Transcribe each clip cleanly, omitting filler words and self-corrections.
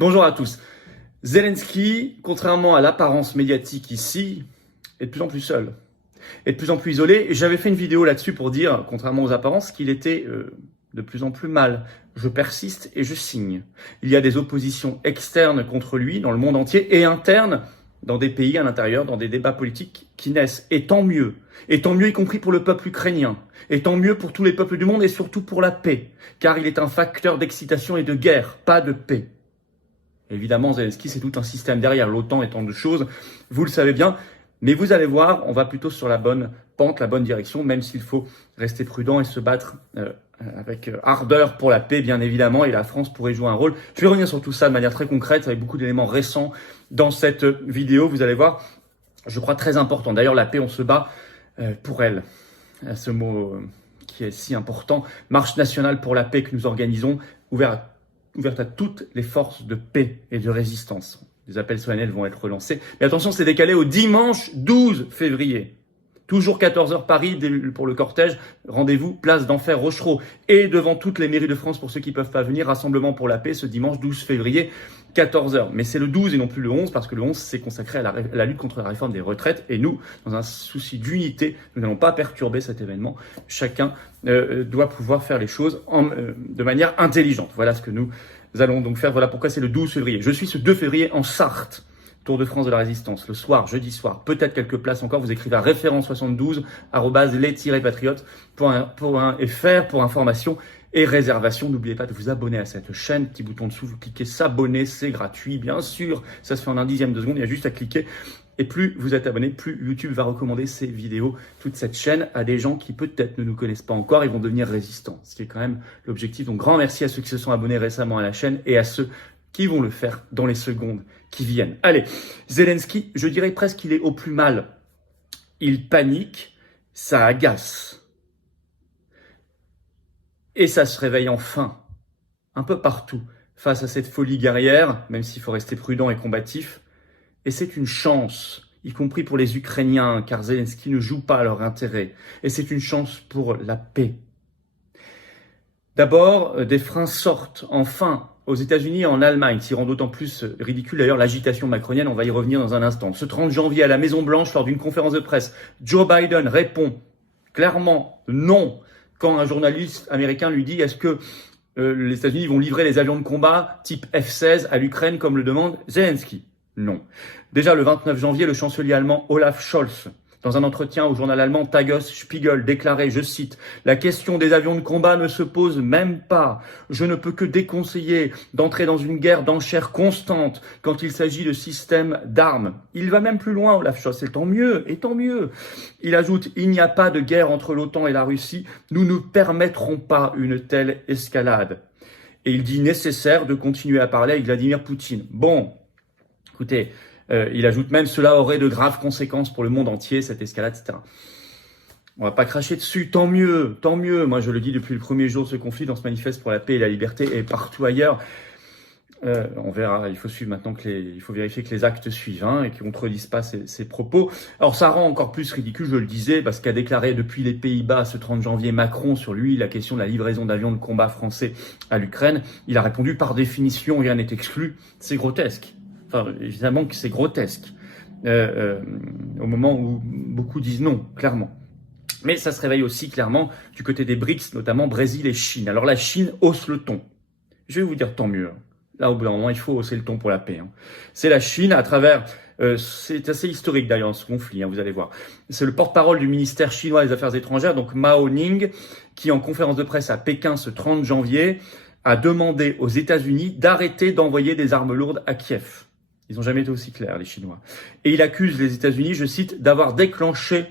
Bonjour à tous. Zelensky, contrairement à l'apparence médiatique ici, est de plus en plus seul, est de plus en plus isolé. Et j'avais fait une vidéo là-dessus pour dire, contrairement aux apparences, qu'il était de plus en plus mal. Je persiste et je signe. Il y a des oppositions externes contre lui dans le monde entier et internes dans des pays à l'intérieur, dans des débats politiques qui naissent. Et tant mieux. Et tant mieux y compris pour le peuple ukrainien. Et tant mieux pour tous les peuples du monde et surtout pour la paix. Car il est un facteur d'excitation et de guerre, pas de paix. Évidemment, Zelensky, c'est tout un système derrière, l'OTAN et tant de choses, vous le savez bien. Mais vous allez voir, on va plutôt sur la bonne pente, la bonne direction, même s'il faut rester prudent et se battre avec ardeur pour la paix, bien évidemment, et la France pourrait jouer un rôle. Je vais revenir sur tout ça de manière très concrète, avec beaucoup d'éléments récents dans cette vidéo, vous allez voir, je crois très important. D'ailleurs, la paix, on se bat pour elle. Ce mot qui est si important. Marche nationale pour la paix que nous organisons, ouverte à toutes les forces de paix et de résistance. Les appels solennels vont être relancés. Mais attention, c'est décalé au dimanche 12 février. Toujours 14h Paris pour le cortège. Rendez-vous, place d'Enfer Rochereau. Et devant toutes les mairies de France, pour ceux qui ne peuvent pas venir, rassemblement pour la paix ce dimanche 12 février, 14h. Mais c'est le 12 et non plus le 11, parce que le 11, c'est consacré à la lutte contre la réforme des retraites. Et nous, dans un souci d'unité, nous n'allons pas perturber cet événement. Chacun doit pouvoir faire les choses de manière intelligente. Voilà ce que nous allons donc faire. Voilà pourquoi c'est le 12 février. Je suis ce 2 février en Sarthe. Tour de France de la Résistance, le soir, jeudi soir, peut-être quelques places encore, vous écrivez à référent72@les-patriotes.fr pour information et réservation. N'oubliez pas de vous abonner à cette chaîne, petit bouton dessous, vous cliquez s'abonner, c'est gratuit, bien sûr, ça se fait en un dixième de seconde, il y a juste à cliquer. Et plus vous êtes abonné, plus YouTube va recommander ces vidéos, toute cette chaîne, à des gens qui peut-être ne nous connaissent pas encore et vont devenir résistants, ce qui est quand même l'objectif. Donc grand merci à ceux qui se sont abonnés récemment à la chaîne et à ceux qui vont le faire dans les secondes qui viennent. Allez, Zelensky, je dirais presque qu'il est au plus mal. Il panique, ça agace. Et ça se réveille enfin, un peu partout, face à cette folie guerrière, même s'il faut rester prudent et combatif. Et c'est une chance, y compris pour les Ukrainiens, car Zelensky ne joue pas à leur intérêt. Et c'est une chance pour la paix. D'abord, des freins sortent, enfin, aux États-Unis et en Allemagne, qui rend d'autant plus ridicule d'ailleurs l'agitation macronienne, on va y revenir dans un instant. Ce 30 janvier à la Maison-Blanche, lors d'une conférence de presse, Joe Biden répond clairement non quand un journaliste américain lui dit « Est-ce que les États-Unis vont livrer les avions de combat type F-16 à l'Ukraine comme le demande Zelensky ?» Non. Déjà le 29 janvier, le chancelier allemand Olaf Scholz, dans un entretien au journal allemand Tagesspiegel, déclarait, je cite, « La question des avions de combat ne se pose même pas. Je ne peux que déconseiller d'entrer dans une guerre d'enchères constante quand il s'agit de systèmes d'armes. » Il va même plus loin, Olaf Scholz, et tant mieux. Il ajoute, « Il n'y a pas de guerre entre l'OTAN et la Russie. Nous ne permettrons pas une telle escalade. » Et il dit nécessaire de continuer à parler avec Vladimir Poutine. Bon, écoutez, il ajoute même « Cela aurait de graves conséquences pour le monde entier, cette escalade, etc. » On va pas cracher dessus, tant mieux, tant mieux. Moi, je le dis depuis le premier jour de ce conflit, dans ce manifeste pour la paix et la liberté, et partout ailleurs. On verra, il faut suivre maintenant il faut vérifier que les actes suivent, et qu'ils ne contredisent pas ces propos. Alors, ça rend encore plus ridicule, je le disais, parce qu'a déclaré depuis les Pays-Bas ce 30 janvier Macron sur la question de la livraison d'avions de combat français à l'Ukraine. Il a répondu par définition, rien n'est exclu. C'est grotesque. Enfin, évidemment que c'est grotesque, au moment où beaucoup disent non, clairement. Mais ça se réveille aussi clairement du côté des BRICS, notamment Brésil et Chine. Alors la Chine hausse le ton. Je vais vous dire tant mieux. Là, au bout d'un moment, il faut hausser le ton pour la paix. C'est la Chine à travers... c'est assez historique d'ailleurs ce conflit, vous allez voir. C'est le porte-parole du ministère chinois des Affaires étrangères, donc Mao Ning, qui en conférence de presse à Pékin ce 30 janvier a demandé aux États-Unis d'arrêter d'envoyer des armes lourdes à Kiev. Ils n'ont jamais été aussi clairs, les Chinois. Et il accuse les États-Unis, je cite, d'avoir déclenché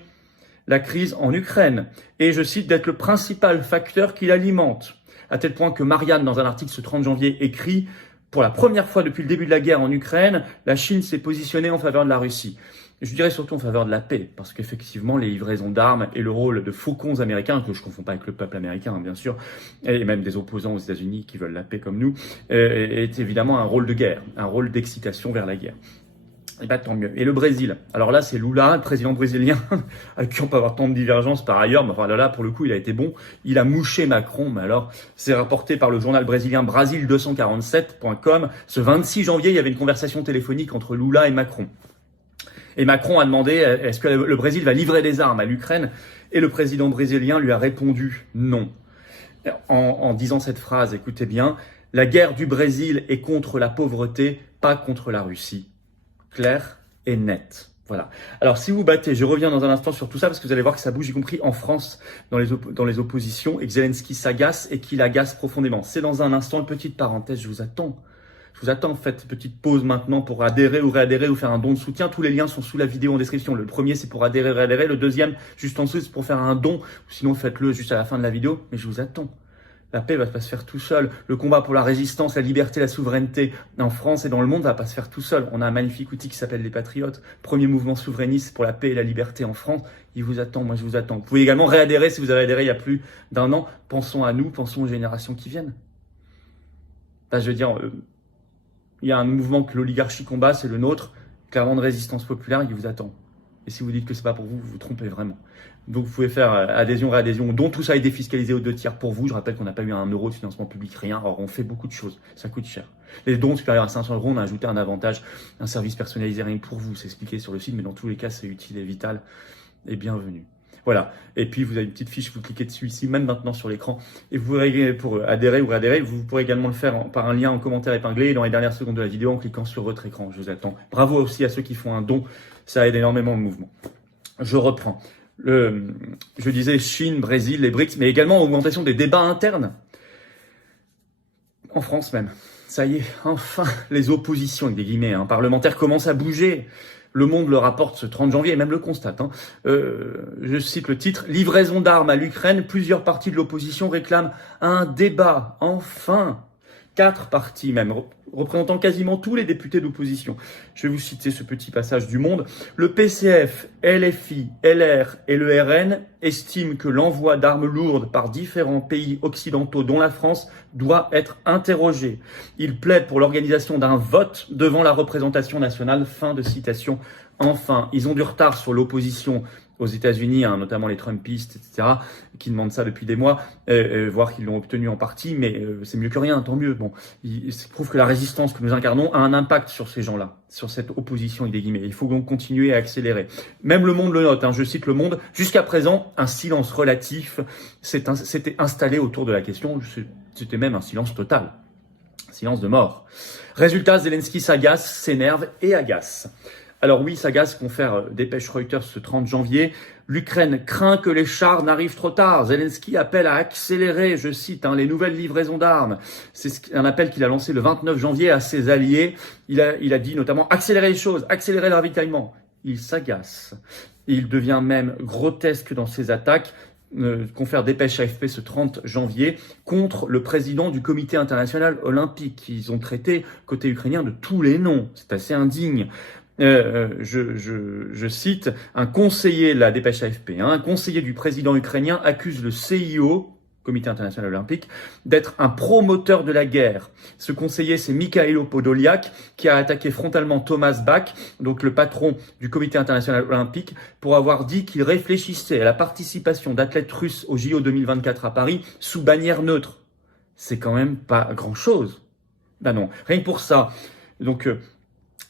la crise en Ukraine. Et je cite, d'être le principal facteur qui l'alimente. À tel point que Marianne, dans un article ce 30 janvier, écrit « Pour la première fois depuis le début de la guerre en Ukraine, la Chine s'est positionnée en faveur de la Russie. » Je dirais surtout en faveur de la paix, parce qu'effectivement, les livraisons d'armes et le rôle de faucons américains, que je ne confonds pas avec le peuple américain, bien sûr, et même des opposants aux États-Unis qui veulent la paix comme nous, est évidemment un rôle de guerre, un rôle d'excitation vers la guerre. Et bah tant mieux. Et le Brésil. Alors là, c'est Lula, le président brésilien, avec qui on peut avoir tant de divergences par ailleurs, mais enfin là, pour le coup, il a été bon. Il a mouché Macron, mais alors, c'est rapporté par le journal brésilien Brasil247.com. Ce 26 janvier, il y avait une conversation téléphonique entre Lula et Macron. Et Macron a demandé, est-ce que le Brésil va livrer des armes à l'Ukraine? Et le président brésilien lui a répondu non. En disant cette phrase, écoutez bien, la guerre du Brésil est contre la pauvreté, pas contre la Russie. Clair et net. Voilà. Alors, si vous battez, je reviens dans un instant sur tout ça parce que vous allez voir que ça bouge, y compris en France, dans les oppositions, et que Zelensky s'agace et qu'il agace profondément. C'est dans un instant, une petite parenthèse, je vous attends. Je vous attends, faites une petite pause maintenant pour adhérer ou réadhérer ou faire un don de soutien. Tous les liens sont sous la vidéo en description. Le premier, c'est pour adhérer, réadhérer. Le deuxième, juste en dessous, c'est pour faire un don. Sinon, faites-le juste à la fin de la vidéo. Mais je vous attends. La paix va pas se faire tout seul. Le combat pour la résistance, la liberté, la souveraineté en France et dans le monde va pas se faire tout seul. On a un magnifique outil qui s'appelle les Patriotes. Premier mouvement souverainiste pour la paix et la liberté en France. Il vous attend, moi je vous attends. Vous pouvez également réadhérer si vous avez adhéré il y a plus d'1 an. Pensons à nous, pensons aux générations qui viennent. Là, je veux dire, il y a un mouvement que l'oligarchie combat, c'est le nôtre. Clairement de résistance populaire, il vous attend. Et si vous dites que c'est pas pour vous, vous vous trompez vraiment. Donc vous pouvez faire adhésion, réadhésion, dont tout ça est défiscalisé aux 2 tiers pour vous. Je rappelle qu'on n'a pas eu 1 euro de financement public, rien. Or on fait beaucoup de choses, ça coûte cher. Les dons supérieurs à 500 euros, on a ajouté un avantage, un service personnalisé rien que pour vous. C'est expliqué sur le site, mais dans tous les cas, c'est utile et vital et bienvenu. Voilà. Et puis vous avez une petite fiche, vous cliquez dessus ici, même maintenant sur l'écran, et vous pourrez, pour adhérer ou réadhérer, vous pourrez également le faire par un lien en commentaire épinglé dans les dernières secondes de la vidéo en cliquant sur votre écran. Je vous attends. Bravo aussi à ceux qui font un don, ça aide énormément le mouvement. Je reprends. Je disais Chine, Brésil, les BRICS, mais également augmentation des débats internes. En France même. Ça y est, enfin, les oppositions, avec des guillemets, parlementaires commencent à bouger. Le Monde le rapporte ce 30 janvier et même le constate. Je cite le titre, « Livraison d'armes à l'Ukraine, plusieurs partis de l'opposition réclament un débat. Enfin !» 4 partis même, représentant quasiment tous les députés d'opposition. Je vais vous citer ce petit passage du Monde. Le PCF, LFI, LR et le RN estiment que l'envoi d'armes lourdes par différents pays occidentaux, dont la France, doit être interrogé. Ils plaident pour l'organisation d'un vote devant la représentation nationale. Fin de citation. Enfin, ils ont du retard sur l'opposition aux États-Unis, notamment les Trumpistes, etc., qui demandent ça depuis des mois, voire qu'ils l'ont obtenu en partie, mais c'est mieux que rien, tant mieux. Bon, ça prouve que la résistance que nous incarnons a un impact sur ces gens-là, sur cette opposition, avec des guillemets. Il faut donc continuer à accélérer. Même Le Monde le note, je cite Le Monde, jusqu'à présent, un silence relatif s'était installé autour de la question, c'était même un silence total. Silence de mort. Résultat, Zelensky s'agace, s'énerve et agace. Alors oui, s'agace, confère dépêche Reuters ce 30 janvier. L'Ukraine craint que les chars n'arrivent trop tard. Zelensky appelle à accélérer, je cite, les nouvelles livraisons d'armes. C'est un appel qu'il a lancé le 29 janvier à ses alliés. Il a dit notamment accélérer les choses, accélérer le ravitaillement. Il s'agace. Il devient même grotesque dans ses attaques. Confère dépêche AFP ce 30 janvier contre le président du comité international olympique. Ils ont traité côté ukrainien de tous les noms. C'est assez indigne. Je cite, un conseiller, la dépêche AFP, un conseiller du président ukrainien accuse le CIO, Comité international olympique, d'être un promoteur de la guerre. Ce conseiller, c'est Mikhailo Podolyak, qui a attaqué frontalement Thomas Bach, donc le patron du Comité international olympique, pour avoir dit qu'il réfléchissait à la participation d'athlètes russes au JO 2024 à Paris sous bannière neutre. C'est quand même pas grand-chose. Ben non, rien que pour ça. Donc,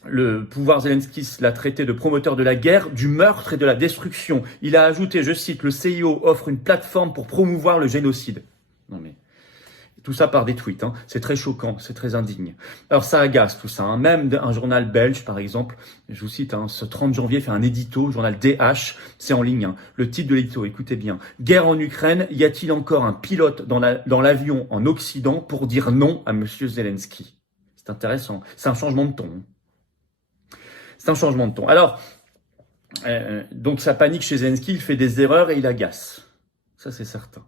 le pouvoir Zelensky l'a traité de promoteur de la guerre, du meurtre et de la destruction. Il a ajouté, je cite, le CIO offre une plateforme pour promouvoir le génocide. Non mais, tout ça par des tweets, c'est très choquant, c'est très indigne. Alors ça agace tout ça, même un journal belge par exemple, je vous cite, ce 30 janvier fait un édito, journal DH, c'est en ligne, le titre de l'édito, écoutez bien. Guerre en Ukraine, y a-t-il encore un pilote dans l'avion en Occident pour dire non à monsieur Zelensky? C'est intéressant, c'est un changement de ton. C'est un changement de ton. Alors, donc ça panique chez Zelensky, il fait des erreurs et il agace. Ça, c'est certain.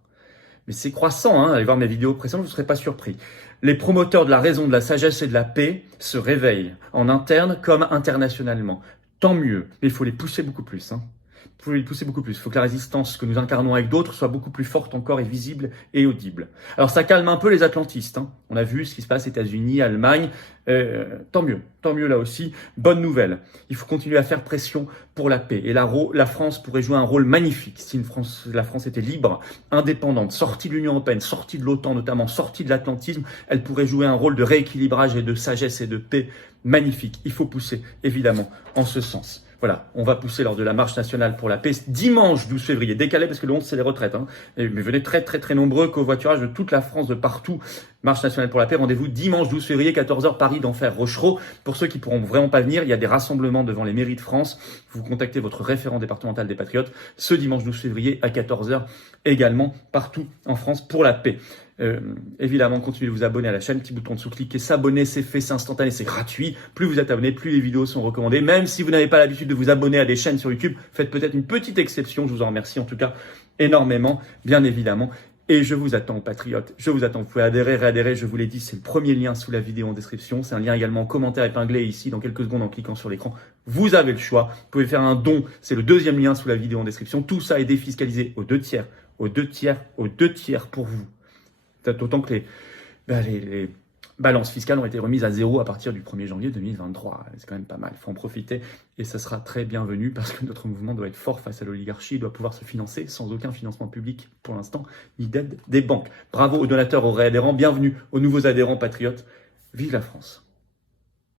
Mais c'est croissant, allez voir mes vidéos précédentes, vous ne serez pas surpris. Les promoteurs de la raison, de la sagesse et de la paix se réveillent, en interne comme internationalement. Tant mieux, mais il faut les pousser beaucoup plus. Vous pouvez le pousser beaucoup plus. Il faut que la résistance que nous incarnons avec d'autres soit beaucoup plus forte encore et visible et audible. Alors ça calme un peu les atlantistes. Hein. On a vu ce qui se passe aux États-Unis, Allemagne. Tant mieux là aussi. Bonne nouvelle. Il faut continuer à faire pression pour la paix. Et la France pourrait jouer un rôle magnifique si la France était libre, indépendante, sortie de l'Union européenne, sortie de l'OTAN notamment, sortie de l'atlantisme. Elle pourrait jouer un rôle de rééquilibrage et de sagesse et de paix magnifique. Il faut pousser évidemment en ce sens. Voilà, on va pousser lors de la marche nationale pour la paix dimanche 12 février, décalé parce que le 11 c'est les retraites. Hein. Mais venez très nombreux, covoiturage de toute la France, de partout. Marche nationale pour la paix, rendez-vous dimanche 12 février, 14h, Paris d'Enfer Rochereau. Pour ceux qui pourront vraiment pas venir, il y a des rassemblements devant les mairies de France. Vous contactez votre référent départemental des Patriotes ce dimanche 12 février à 14h, également partout en France pour la paix. Évidemment, continuez de vous abonner à la chaîne, petit bouton dessous, cliquez s'abonner, c'est fait, c'est instantané, c'est gratuit. Plus vous êtes abonné, plus les vidéos sont recommandées. Même si vous n'avez pas l'habitude de vous abonner à des chaînes sur YouTube, faites peut-être une petite exception, je vous en remercie en tout cas énormément, bien évidemment. Et je vous attends, patriotes, je vous attends. Vous pouvez adhérer, réadhérer, je vous l'ai dit, c'est le premier lien sous la vidéo en description. C'est un lien également en commentaire épinglé ici dans quelques secondes en cliquant sur l'écran. Vous avez le choix, vous pouvez faire un don, c'est le deuxième lien sous la vidéo en description. Tout ça est défiscalisé aux 2 tiers, aux 2 tiers, aux 2 tiers pour vous. D'autant que les balances fiscales ont été remises à 0 à partir du 1er janvier 2023. C'est quand même pas mal, il faut en profiter et ça sera très bienvenu parce que notre mouvement doit être fort face à l'oligarchie, il doit pouvoir se financer sans aucun financement public pour l'instant, ni d'aide des banques. Bravo aux donateurs, aux réadhérents, bienvenue aux nouveaux adhérents patriotes. Vive la France!